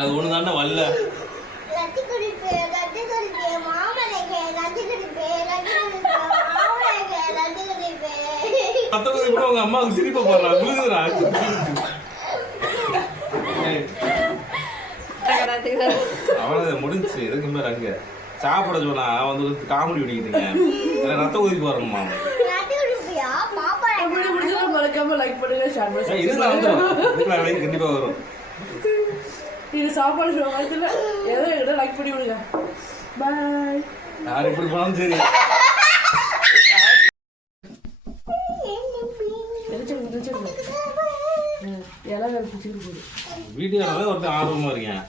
அது ஒண்ணு தாண்டா வரல. உங்க அம்மாவுக்கு சிரிப்ப போடுறா. அவ்வளவு முடிஞ்சு. எதுக்கு மேல அங்க சாப்பிட சொன்னா வந்து காமெடி பிடிக்கிறீங்க. ரத்த ஊதி போறோம்மா. கண்டிப்பா வரும். இது சாப்பாடு ஏதோ லைக் பண்ணி விடுங்க. பாய். யார் இப்படி போனாலும் சரி. வீடியோல ஒருத்தர் ஆர்வமா இருக்கேன்.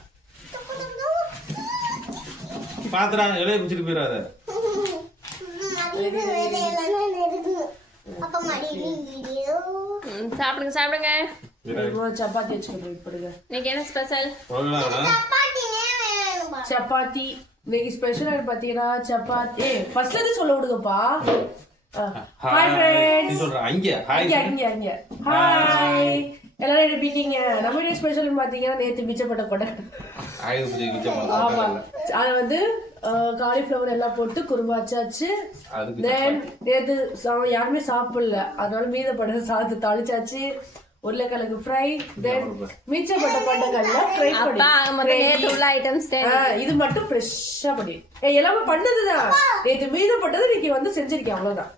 பாத்துறா இலைய குச்சிட்டு போயிடாத. சாப்பிடுங்க சாப்பிடுங்க. சப்பாத்தி வச்சுக்கிட்டு இன்னைக்கு என்ன ஸ்பெஷல்? சப்பாத்தி இன்னைக்கு ஸ்பெஷல் பாத்தீங்கன்னா சப்பாத்தி. ஃபர்ஸ்ட் எது சொல்ல விடுங்கப்பா. Hi friends. அங்க ஹாய் எல்லாரும் எப்படி இருக்கீங்க? நம்ம வீடியோ ஸ்பெஷல் பாத்தீங்கன்னா நேத்து மிச்சப்பட்ட கொடை. ஆமா அது வந்து காலிஃபிளவர் எல்லாம் போட்டு குருமா வச்சாச்சு. தென் நேத்து யாருமே சாப்பிடல, அதனால மீதப்பட்ட சாதத்தை தாளிச்சாச்சு. உருளைக்கிழங்கு ஃப்ரை. தென் மிச்சப்பட்ட கொண்டைக்கடலை ஃப்ரை பண்ணி இது மட்டும் ஃப்ரெஷ்ஷா பண்ணி எல்லாமே பண்ணதுதான். நேத்து மீதப்பட்டது இன்னைக்கு வந்து செஞ்சிருக்கேன், அவ்வளவுதான்.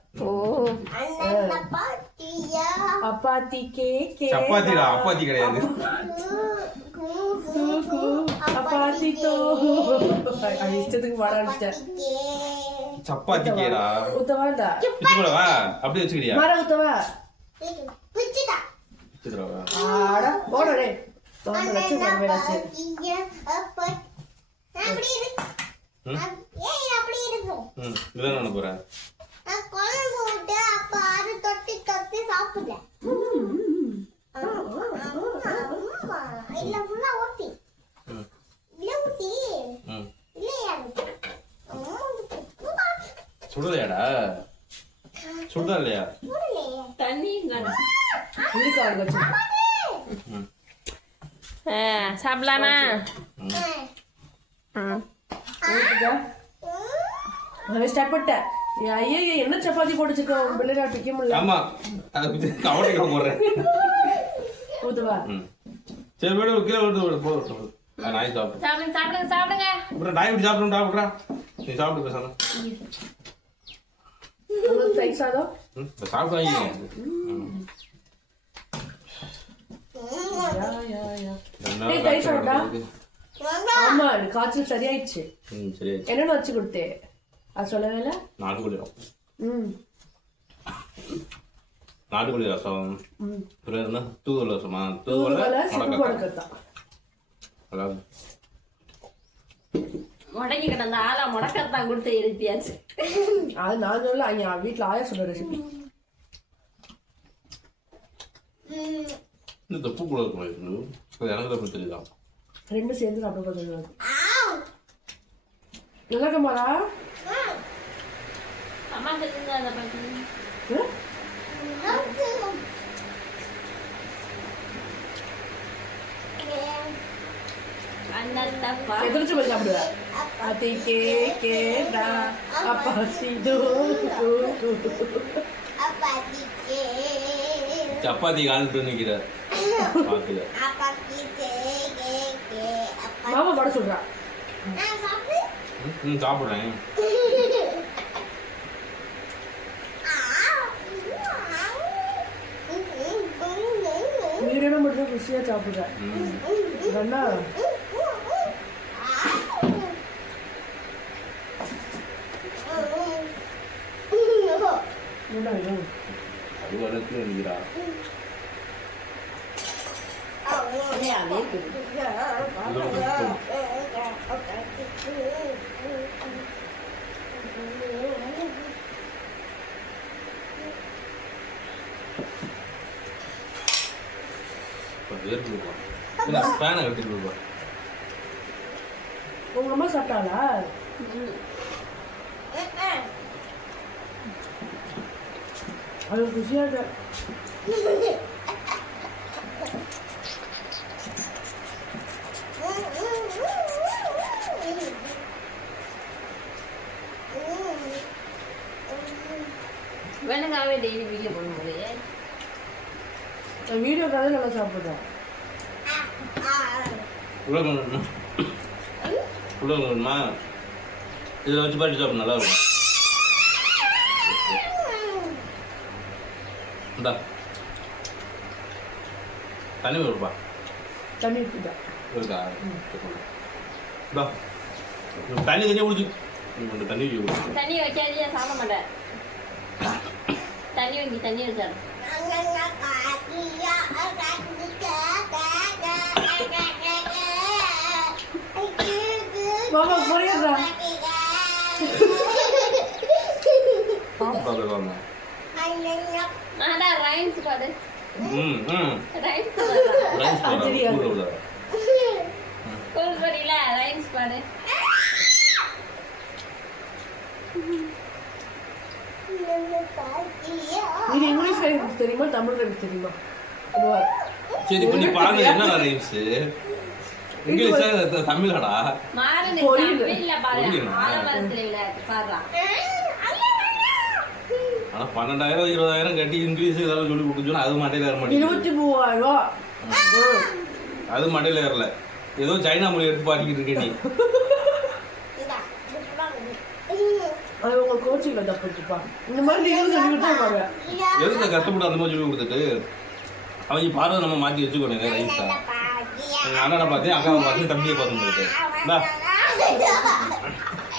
அப்பாத்தி கேக். சப்பாத்திடா, அப்பாத்தி கிடையாது. அப்பாத்தி தோ இஷ்டத்துக்கு பாட ஆரம்பிச்சிட்டேன். சப்பாத்தி கேடா ஊத்தவாடா. வா அப்படியே வச்சுக்கிறியா? மாற ஊத்தவா வச்சுறவா. ஆடா போடடே. தோண வச்சு வரவேடாச்சு. இதான் நான் போறேன். சுடலையாடா? சுடா இல்லையா? தண்ணி சாப்பிடலாமா? ஸ்டார்ட் பண்ணிட்டேன். ஐயா என்ன சப்பாத்தி போட்டுச்சுக்கோ பிள்ளைடா பிக்க முடியல. ஆமா கவலைக்க போடுறேன். ஊதுவா சரி மேடம் ஒரு கிலோ விட்டு போடு. நாய் சாப்பிடு. சாப்பிடுங்க சாப்பிடுங்க சாப்பிடுங்க. அப்புறம் நாய் விட்டு சாப்பிடுறா சாப்பிடுறா. நீ சாப்பிடு பேசாம. உங்களுக்கு தயிர் சாதம் சாப்பிட்டு வாங்கிங்க. தயிர் சாப்பிட்டா? ஆமா காய்ச்சல் சரியாயிடுச்சு. என்னன்னு வச்சு கொடுத்தேன் அது சொல்லவே இல்லை. நாட்டுக்கோழி ரசம். தூதுவளை ரசமா? தூதுவளை முடங்கி கிடந்த ஆளா முடக்கத்தான் கொடுத்து எழுப்பியாச்சு. அது நான் சொல்ல அங்க வீட்டுல ஆயா சொல்ற ரெசிபி. இந்த தப்பு கூட எனக்கு தப்பு தெரியுதா? ரெண்டும் சேர்ந்து சாப்பிட போதும். நல்லா இருக்கமாரா? அம்மா செஞ்சு அந்த பாட்டி எதிர்த்து போய் சாப்பிடுவா. அத்தி கேடா அப்பாத்தி தோ. சப்பாத்தி காலிட்டு நிக்கிற மாமா பட சொல்றா. சாப்பிடுறேன். வீடியோ மட்டும் ருசியா சாப்பிடுறேன். அண்ணா அது வளர்த்து நிக்கிறா. ஃபேனை கட்டிட்டு இருப்பா. உங்க அம்மா சாப்பிட்டாளா? அது குஷியா இருக்கு. வேணுங்காவே டெய்லி வீடியோ பண்ண முடியாது. வீடியோக்காக நல்லா சாப்பிடுறேன். உள்ள இதில் வச்சு பாட்டு சாப்பிட நல்லா இருக்கும். இந்தா தண்ணி வருப்பா. தண்ணி இருக்குதா? இருக்கா? இந்தா தண்ணி குடிச்சு தண்ணி குடிச்சு. தண்ணி வைக்காதே சாப்பிட மாட்டேன். தண்ணி வைக்கி தண்ணி வச்சாரு. மாமா புரியுதா? அதான் ரைம்ஸ் பாடு. ரைம்ஸ் தெரியாது. ஸ்கூல் படியில ரைம்ஸ் பாடு. இது இங்கிலீஷ் ரைம்ஸ் தெரியுமா தமிழ் ரைம்ஸ் தெரியுமா? சரி இப்ப நீ பாருங்க என்ன ரைம்ஸ் இங்கிலீஷா தமிழாடா? மாறுங்க தமிழ்ல பாரு. ஆலமரத்துல விளையாட்டு பாடுறா. ஆனா 12,000 20,000 கட்டி இங்கிலீஷ் ஏதாவது சொல்லி கொடுத்தோன்னா அது மண்டையில ஏற மாட்டேங்குது. 23,000 அது மண்டையில ஏறல. ஏதோ சைனா மொழி எடுத்து பாடிக்கிட்டு இருக்க நீ. அது உங்க கோச்சிங்ல தப்புப்பா. இந்த மாதிரி நீங்களும் சொல்லி கொடுத்தா பாருங்க. எதுக்கு கஷ்டப்பட்டு அந்த மாதிரி சொல்லி கொடுத்துட்டு அவங்க பாடுறத நம்ம மாற்றி வச்சுக்கோங்க. ரைஸா எங்கள் அண்ணனை பார்த்தேன், அக்காவை பார்த்தேன், தம்பியை பார்த்து போயிட்டு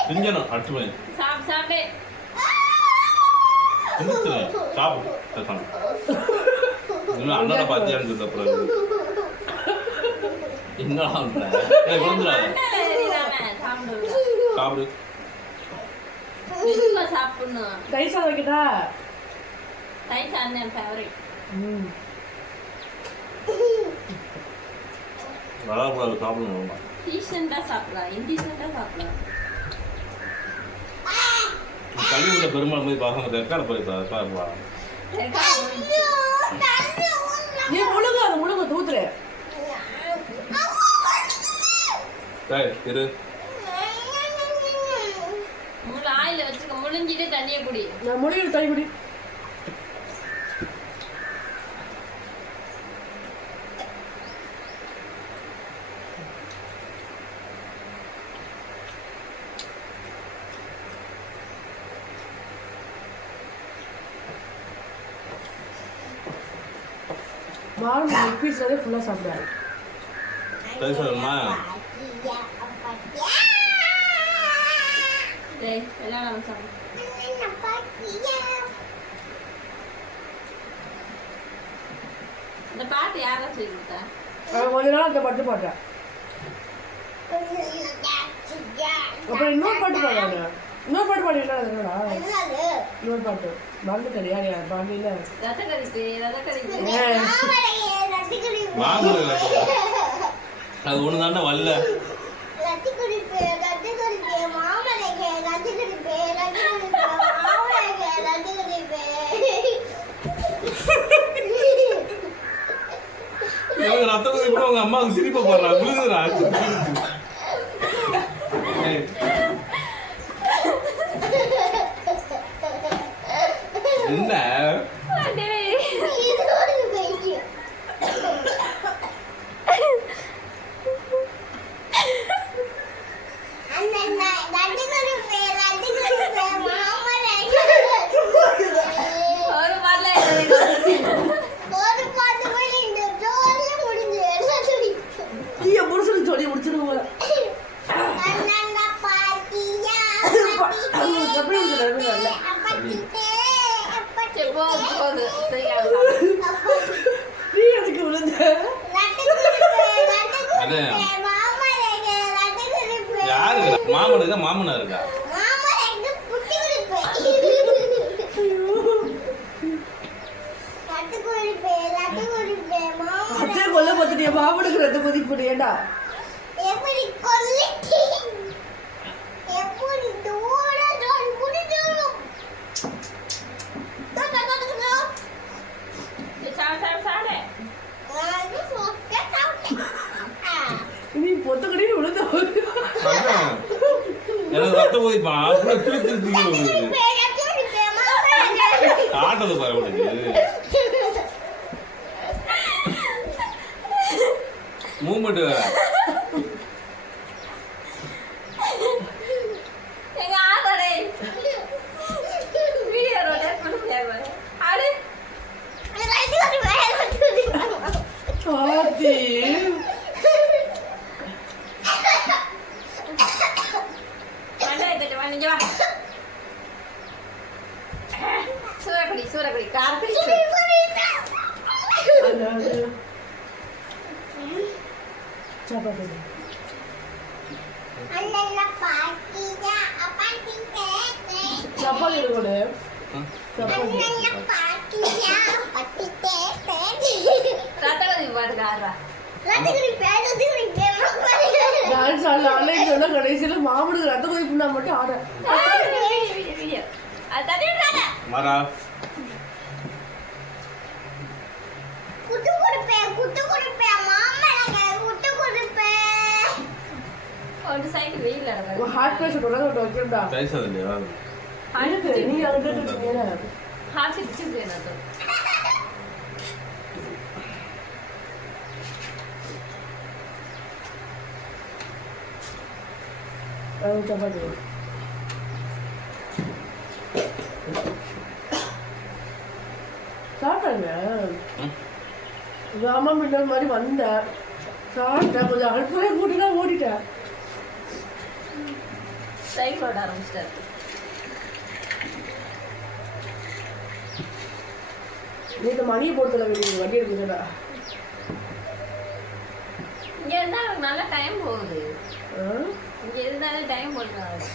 செஞ்சணும். அடுத்து போய் சாப்பிடு சாப்பிடு இன்னும் அண்ணனை பார்த்தியான்னு சொல்ல அப்புறம் என்ன சாப்பிடு. சாப்பிடணும். தயிர் சாதம் வைக்கட்டா? தயிர் சாதம் என் ஃபேவரட். வரக்கூடாது சாப்பிடணும். டீசெண்டா சாப்பிடலாம், இன்டீசெண்டா சாப்பிடலாம். கழிவுல பெருமாள் போய் பார்க்க ரெக்கார்டு போய் பாருப்பா. ஏன் முழுங்க அது முழுங்க தூத்துரு. இரு ஆயில வச்சுக்க. முழிஞ்சிட்டு தண்ணியை குடி. நான் முழுங்க தண்ணி குடி. மார்னிங் லெக் பீஸ் வந்து ஃபுல்லா சாப்பிடுறாரு. சரி சொல்லுமா? டேய் எல்லாம் நம்ம சாப்பிடு. இந்த பாட்டு யாரா சொல்லி கொடுத்தா? கொஞ்ச நாள் அந்த பாட்டு பாட்டேன். அப்புறம் இன்னொரு பாட்டு பாடுறாங்க. இன்னொரு பாட்டு பாடினா என்னடா? இன்னொரு பாட்டு பாண்டு தெரியாது யார் பாண்டியில ரத்த கறிப்பு அது ஒண்ணு தானே வரல. ரத்த குறிப்பு உங்க அம்மாவுக்கு சிரிப்ப போடுறா. என்ன சொல்லி முடிச்சிருவோம். நீ அதுக்கு விழுந்த யாரு மாமனுக்கா மாமனா இருக்கா? அத்தே கொல்ல பார்த்துட்டியா? மாமனுக்கு ரத்த கொதிப்பு போட்டியேடா. ஊதிப்பா ஆட்டது பாரு உனக்கு மூமெண்ட் வேற எங்க ஆதாரே வீடியோ ரோட்டேட் பண்ண முடியாது ஆடு ஆத்தி சூரக்குடி கார்த்திக் சப்பாத்தி சப்பாத்தி கூட சப்பாத்தி ரத்தகதி பாட்டுக்காரா டான்ஸ் ஆடல ஆன்லைன் சொன்னா கடைசியில மாமனுக்கு ரத்த கொதிப்புனா மட்டும் ஆட வீடியோ அது தட்டி விடாத மாறா ஒரு சைக்கிள் வெயில் நடக்குது ஹார்ட் பிரஷர் கூட ஒரு வைக்கணும்டா டைஸ் இல்லையா நீ அங்க வச்சுக்கீங்க ஹார்ட் சிக்ஸ் வேணும் சப்பாத்தி சாப்பிட்டாங்க ராமா மின்னல் மாதிரி வந்தேன் சாப்பிட்டேன் கொஞ்சம் அடுப்பே கூட்டினா ஓடிட்டேன் சைக்கிள் ஓட ஆரம்பிச்சிட்டாரு நீ இந்த மணியை போட்டுல வேண்டிய வண்டி எடுக்குதுடா இங்க இருந்தா அவருக்கு நல்ல டைம் போகுது இங்க இருந்தாலே டைம் போடுறாங்க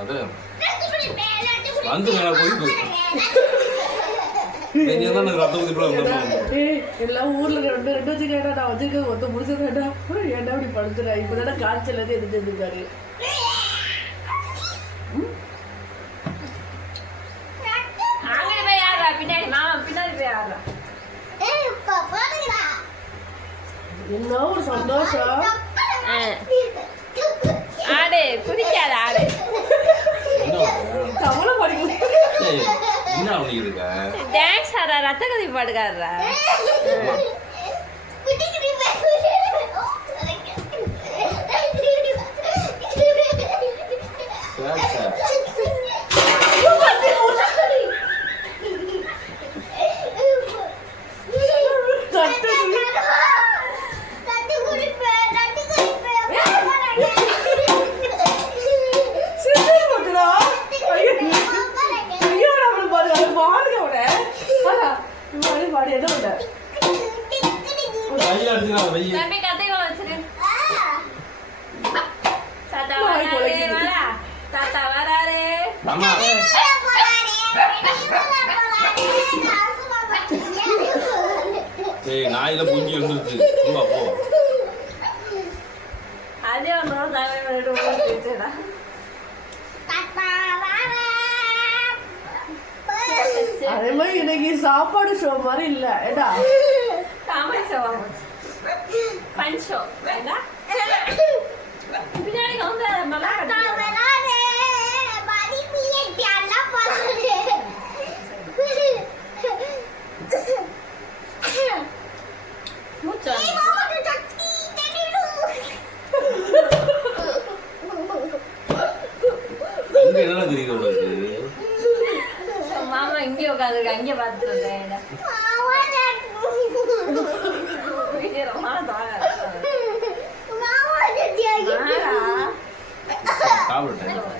அது வந்து மேல போய் நீங்க தான் ரத்த ஊதிப்பட வந்துடணும் எல்லாம் ஊர்ல ரெண்டு வச்சுக்கேடா நான் வச்சிருக்க ஒருத்த முடிச்சிருக்கேன்டா ஏன்டா இப்படி படுத்துறா இப்பதானே காய்ச்சல் இருந்து எடுத்து இருக்காரு அங்கே போய் யாரா பின்னாடி மாமா பின்னாடி போய் யாரா என்ன ஒரு சந்தோஷம் ஆடு குடிக்காத ஆடு கவலை படிக்கல என்ன அவனுக்கு இருக்கா டான்ஸ் ஆடுறா ரத்த கதி பாடுகாடுறா தம்பி கத்தைகளை வச்சிரு தாத்தா வராரு வரா தாத்தா வராரு ஏய் நாயில பூஞ்சி வந்துருச்சு சும்மா போ அதே ஒன்று தமிழ் பண்ணிட்டு அதே மாதிரி இன்னைக்கு சாப்பாடு ஷோ மாதிரி இல்ல ஏடா காமெடி ஷோ ஃபன் ஷோ ஏடா பின்னாடி வந்து மலா இங்க என்ன தெரியுது உங்களுக்கு மாமா இங்கே உட்காந்துருக்கு அங்கே பார்த்துட்டு சாப்பிட்டேன்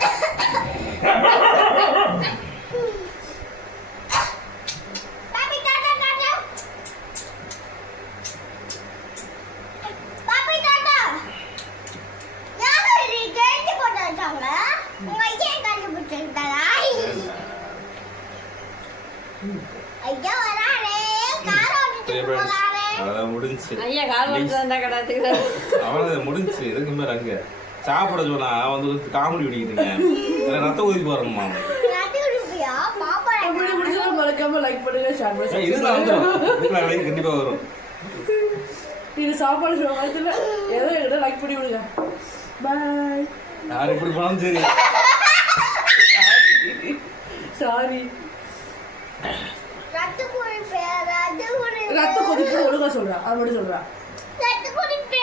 முடிஞ்சு அவ்வளவு முடிஞ்சு இதுக்கு மேல அங்க சாப்பிட சொன்னா வந்து காமெடி பிடிக்கிறீங்க ரத்த ஊதி போறோம்மா மறக்காம லைக் பண்ணுங்க ஷேர் பண்ணுங்க இதுதான் வந்துடும் கண்டிப்பா வரும் இது சாப்பாடு ஷோ ஏதோ லைக் பண்ணி விடுங்க பாய் யார் இப்படி போனாலும் சரி. சாரி. ரத்த கொதிப்பு ஒழுங்கா சொல்றா, அது மட்டும் சொல்றா. கொதிப்பு